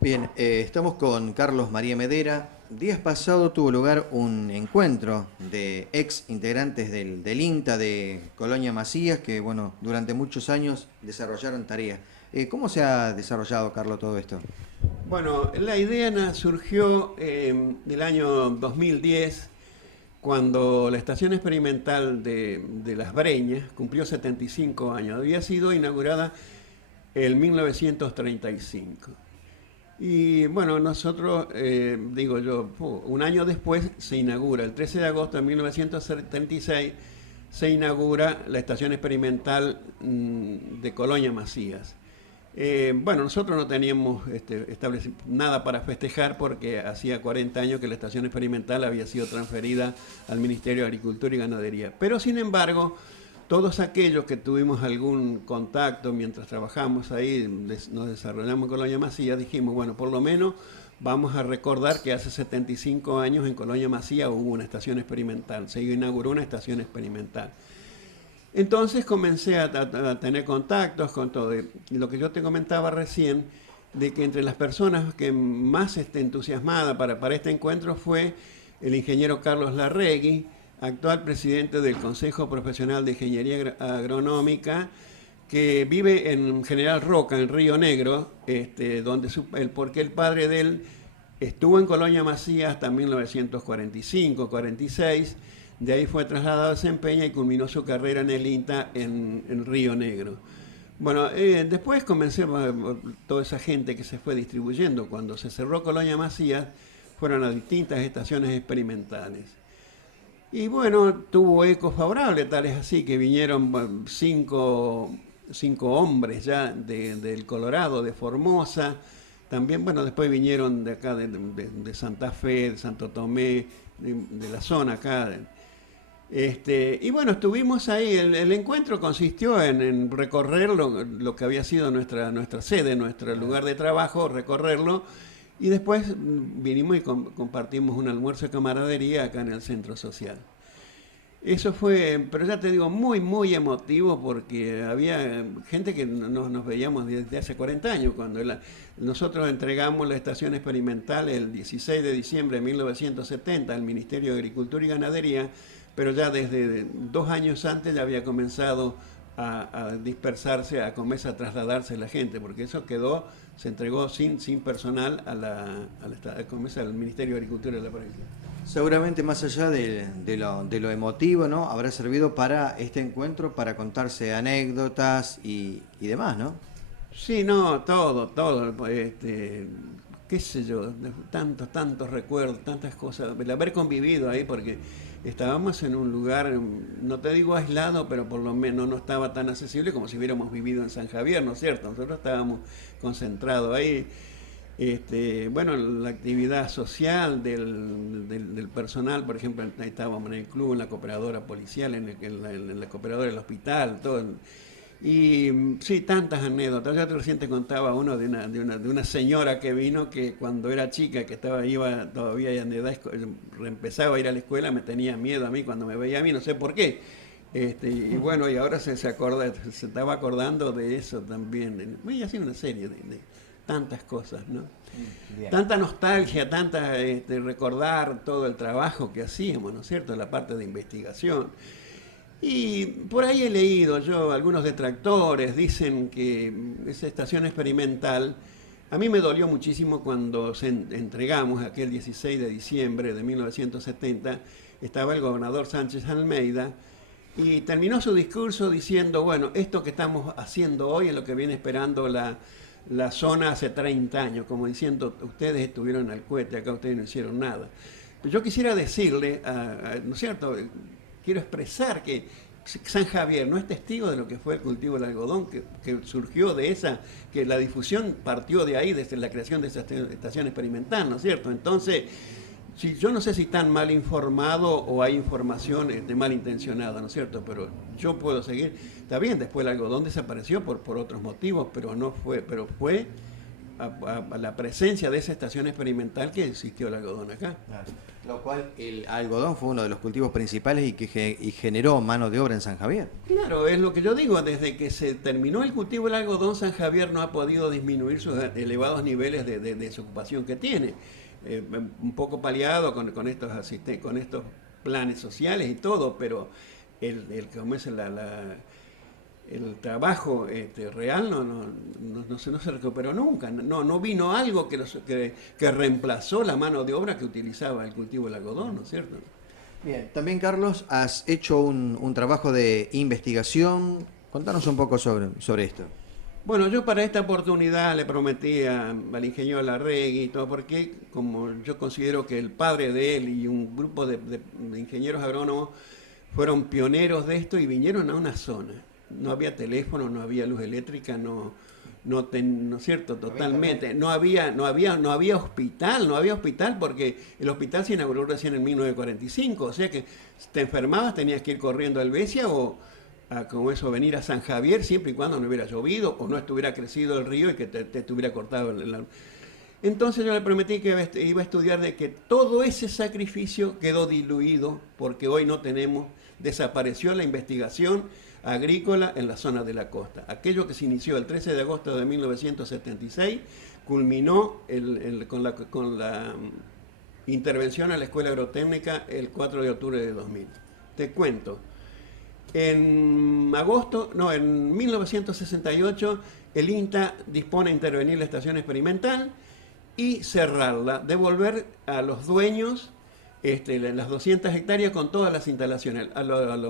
Bien, estamos con Carlos María Medera. Días pasado tuvo lugar un encuentro de ex integrantes del INTA de Colonia Macías que, bueno, durante muchos años desarrollaron tareas. ¿Cómo se ha desarrollado, Carlos, todo esto? Bueno, la idea surgió del año 2010, cuando la estación experimental de Las Breñas cumplió 75 años. Había sido inaugurada en 1935. Y bueno, nosotros, digo yo, un año después se inaugura, el 13 de agosto de 1976, se inaugura la estación experimental de Colonia Macías. Bueno, nosotros no teníamos nada para festejar porque hacía 40 años que la estación experimental había sido transferida al Ministerio de Agricultura y Ganadería. Pero sin embargo, todos aquellos que tuvimos algún contacto mientras trabajamos ahí, nos desarrollamos en Colonia Macías, dijimos, bueno, por lo menos vamos a recordar que hace 75 años en Colonia Macías hubo una estación experimental, se inauguró una estación experimental. Entonces comencé a tener contactos con todo. Y lo que yo te comentaba recién, de que entre las personas que más entusiasmada para este encuentro fue el ingeniero Carlos Larregui, actual presidente del Consejo Profesional de Ingeniería Agronómica, que vive en General Roca, en Río Negro, porque el padre de él estuvo en Colonia Macías hasta 1945-46. De ahí fue trasladado a Sempeña y culminó su carrera en el INTA en Río Negro. Bueno, después comencé toda esa gente que se fue distribuyendo. Cuando se cerró Colonia Macías, fueron a distintas estaciones experimentales. Y bueno, tuvo eco favorable, tal es así que vinieron cinco hombres ya del Colorado, de Formosa. También, bueno, después vinieron de acá, de Santa Fe, de Santo Tomé, de la zona acá. Y bueno, estuvimos ahí. El encuentro consistió en recorrer lo que había sido nuestra sede, nuestro lugar de trabajo, recorrerlo. Y después vinimos y compartimos un almuerzo de camaradería acá en el centro social. Eso fue, pero ya te digo, muy, muy emotivo porque había gente que nos veíamos desde hace 40 años, cuando nosotros entregamos la estación experimental el 16 de diciembre de 1970 al Ministerio de Agricultura y Ganadería, pero ya desde 2 años antes ya había comenzado a dispersarse, a comenzar a trasladarse la gente, porque eso se entregó sin personal al Ministerio de Agricultura de la provincia. Seguramente más allá de lo emotivo, ¿no? Habrá servido para este encuentro, para contarse anécdotas y demás, ¿no? Sí, no, todo, qué sé yo, tantos recuerdos, tantas cosas, el haber convivido ahí, porque estábamos en un lugar, no te digo aislado, pero por lo menos no estaba tan accesible como si hubiéramos vivido en San Javier, ¿no es cierto? Nosotros estábamos concentrados ahí. Bueno, la actividad social del personal, por ejemplo, ahí estábamos en el club, en la cooperadora policial, en la cooperadora del hospital, todo. Y sí, tantas anécdotas. Yo recién te contaba uno de una señora que vino que cuando era chica, que iba todavía en edad, empezaba a ir a la escuela, me tenía miedo a mí cuando me veía a mí, no sé por qué. Y bueno, y ahora se estaba acordando de eso también. Y así una serie de tantas cosas, ¿no? Bien. Tanta nostalgia, recordar todo el trabajo que hacíamos, ¿no es cierto? La parte de investigación. Y por ahí he leído yo, algunos detractores dicen que esa estación experimental, a mí me dolió muchísimo cuando entregamos aquel 16 de diciembre de 1970, estaba el gobernador Sánchez Almeida, y terminó su discurso diciendo, bueno, esto que estamos haciendo hoy es lo que viene esperando la zona hace 30 años, como diciendo, ustedes estuvieron al cohete, acá ustedes no hicieron nada. Pero yo quisiera decirle, ¿no es cierto?, quiero expresar que San Javier no es testigo de lo que fue el cultivo del algodón, que surgió de que la difusión partió de ahí, desde la creación de esa estación experimental, ¿no es cierto? Entonces, yo no sé si están mal informados o hay información malintencionada, ¿no es cierto? Pero yo puedo seguir. Está bien, después el algodón desapareció por otros motivos, pero fue a la presencia de esa estación experimental que existió el algodón acá. Claro. Lo cual el algodón fue uno de los cultivos principales y generó mano de obra en San Javier. Claro, es lo que yo digo, desde que se terminó el cultivo del algodón, San Javier no ha podido disminuir sus elevados niveles de desocupación que tiene. Un poco paliado con estos planes sociales y todo, pero como es el trabajo real no se recuperó nunca. No vino algo que reemplazó la mano de obra que utilizaba el cultivo del algodón, ¿no es cierto? Bien, también Carlos, has hecho un trabajo de investigación. Contanos un poco sobre esto. Bueno, yo para esta oportunidad le prometí al ingeniero Larregui y todo, porque como yo considero que el padre de él y un grupo de ingenieros agrónomos fueron pioneros de esto y vinieron a una zona. No había teléfono, no había luz eléctrica, ¿no es cierto? Totalmente. No había hospital porque el hospital se inauguró recién en 1945, o sea que si te enfermabas tenías que ir corriendo a Helvecia o como eso, venir a San Javier siempre y cuando no hubiera llovido o no estuviera crecido el río y que te estuviera cortado Entonces yo le prometí que iba a estudiar de que todo ese sacrificio quedó diluido porque hoy desapareció la investigación agrícola en la zona de la costa. Aquello que se inició el 13 de agosto de 1976 culminó con la intervención a la Escuela Agrotécnica el 4 de octubre de 2000. Te cuento. En 1968 el INTA dispone a intervenir la estación experimental y cerrarla, devolver a los dueños las 200 hectáreas con todas las instalaciones,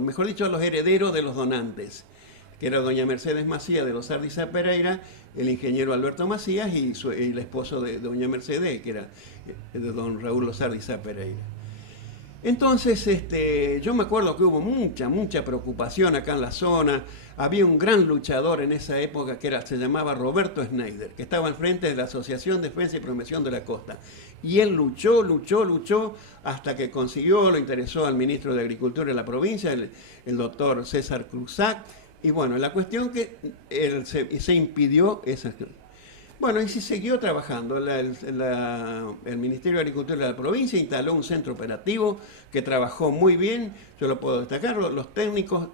mejor dicho, a los herederos de los donantes, que era doña Mercedes Macías de los Ardizá Pereira, el ingeniero Alberto Macías y el esposo de doña Mercedes, que era de don Raúl Los Ardizá Pereira. Entonces, yo me acuerdo que hubo mucha preocupación acá en la zona. Había un gran luchador en esa época se llamaba Roberto Schneider, que estaba al frente de la Asociación Defensa y Promoción de la Costa. Y él luchó hasta que consiguió, lo interesó al ministro de Agricultura de la provincia, el doctor César Cruzac. Y bueno, la cuestión que se impidió esa... Bueno, y se siguió trabajando. El Ministerio de Agricultura de la provincia instaló un centro operativo que trabajó muy bien, yo lo puedo destacar. Los técnicos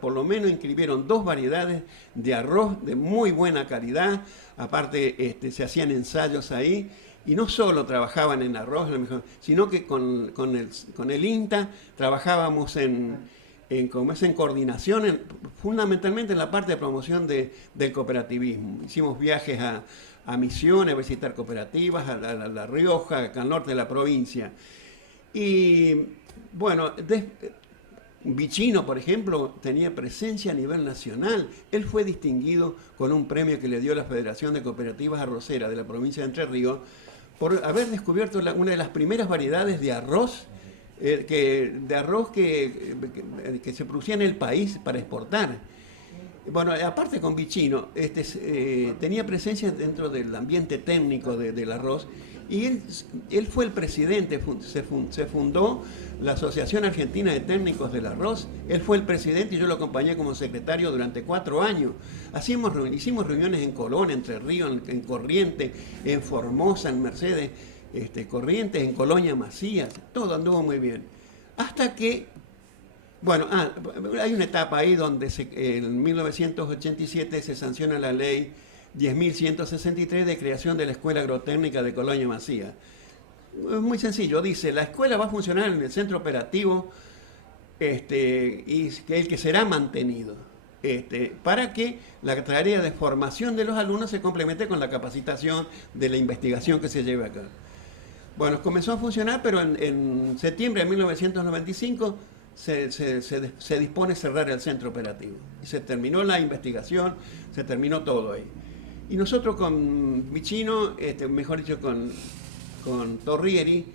por lo menos inscribieron 2 variedades de arroz de muy buena calidad. Aparte, se hacían ensayos ahí. Y no solo trabajaban en arroz, sino que con el INTA trabajábamos en coordinación, fundamentalmente en la parte de promoción del cooperativismo. Hicimos viajes a Misiones, a visitar cooperativas, a La Rioja, acá al norte de la provincia. Y bueno, Vicino, por ejemplo, tenía presencia a nivel nacional. Él fue distinguido con un premio que le dio la Federación de Cooperativas Arroceras de la provincia de Entre Ríos por haber descubierto una de las primeras variedades de arroz que se producía en el país para exportar. Bueno, aparte con Vicino, tenía presencia dentro del ambiente técnico del arroz y él fue el presidente, se fundó la Asociación Argentina de Técnicos del Arroz, él fue el presidente y yo lo acompañé como secretario durante 4 años. Hicimos reuniones en Colón, Entre Ríos, en Corrientes, en Formosa, en Mercedes, Corrientes, en Colonia Macías, todo anduvo muy bien. Hasta que, bueno, hay una etapa ahí donde en 1987 se sanciona la ley 10.163 de creación de la Escuela Agrotécnica de Colonia Macías. Es muy sencillo, dice, la escuela va a funcionar en el centro operativo y el que será mantenido. Para que la tarea de formación de los alumnos se complemente con la capacitación de la investigación que se lleve acá. Bueno, comenzó a funcionar, pero en septiembre de 1995 se dispone cerrar el centro operativo. Y se terminó la investigación, se terminó todo ahí. Y nosotros con Vicino, mejor dicho con Torrieri,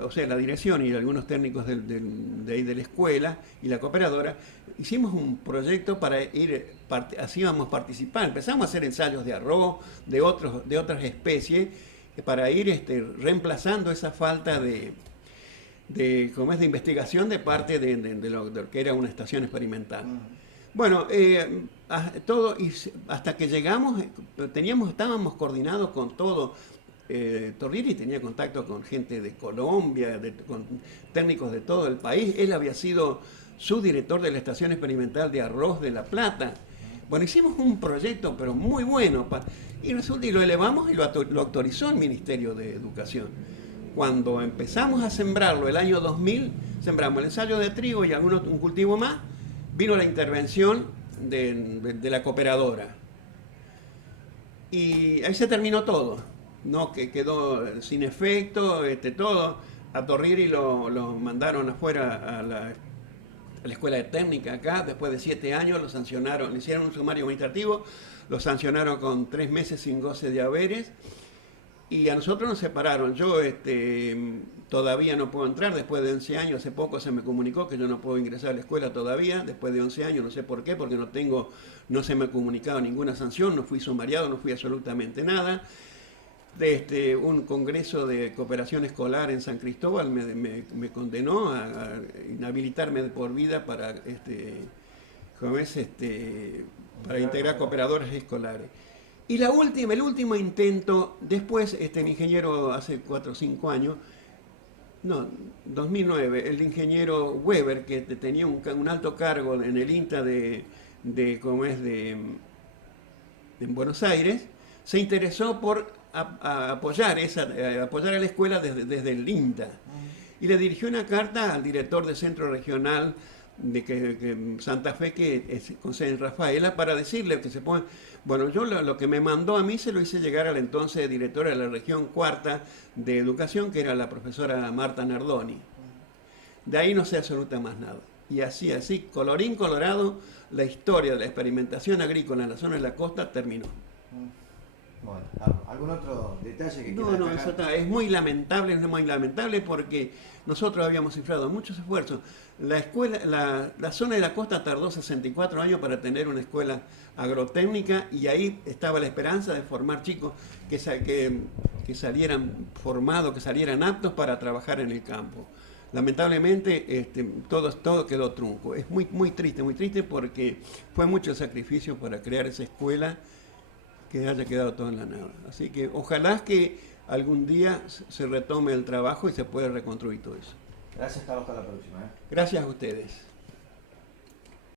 o sea, la dirección y algunos técnicos de ahí de la escuela y la cooperadora, hicimos un proyecto para así íbamos a participar. Empezamos a hacer ensayos de arroz, de otras especies, para ir reemplazando esa falta de investigación de parte de lo que era una estación experimental. Bueno, hasta que llegamos, estábamos coordinados con todo. Torrieri tenía contacto con gente de Colombia, con técnicos de todo el país. Él había sido subdirector de la Estación Experimental de Arroz de La Plata. Bueno, hicimos un proyecto, pero muy bueno, y resulta, y lo elevamos y lo autorizó el Ministerio de Educación. Cuando empezamos a sembrarlo el año 2000, sembramos el ensayo de trigo y un cultivo más, vino la intervención de la cooperadora. Y ahí se terminó todo, ¿no? Que quedó sin efecto, todo. A Torrieri lo mandaron afuera a la escuela de técnica acá, después de 7 años lo sancionaron, le hicieron un sumario administrativo, lo sancionaron con 3 meses sin goce de haberes. Y a nosotros nos separaron. Yo todavía no puedo entrar después de 11 años. Hace poco se me comunicó que yo no puedo ingresar a la escuela todavía, después de 11 años. No sé por qué, porque no se me ha comunicado ninguna sanción, no fui sumariado, no fui absolutamente nada. Un congreso de cooperación escolar en San Cristóbal me condenó a inhabilitarme de por vida para, para integrar cooperadores escolares. Y el último intento, después, el ingeniero hace 4 o 5 años, no, 2009, el ingeniero Weber, que tenía un alto cargo en el INTA en Buenos Aires, se interesó por apoyar a la escuela desde el INTA. Y le dirigió una carta al director del Centro Regional de Santa Fe, que es con sede en Rafaela, para decirle que se ponga. Bueno, yo lo que me mandó a mí se lo hice llegar a la entonces directora de la región cuarta de educación, que era la profesora Marta Nardoni. De ahí no sé absolutamente más nada. Y así, colorín colorado, la historia de la experimentación agrícola en la zona de la costa terminó. Bueno, ¿algún otro detalle que No, eso es muy lamentable porque nosotros habíamos cifrado muchos esfuerzos. La zona de la costa tardó 64 años para tener una escuela agrotécnica y ahí estaba la esperanza de formar chicos que salieran formados, que salieran aptos para trabajar en el campo. Lamentablemente todo quedó trunco. Es muy triste porque fue mucho sacrificio para crear esa escuela que haya quedado todo en la nada. Así que ojalá que algún día se retome el trabajo y se pueda reconstruir todo eso. Gracias, Carlos, hasta la próxima. Gracias a ustedes.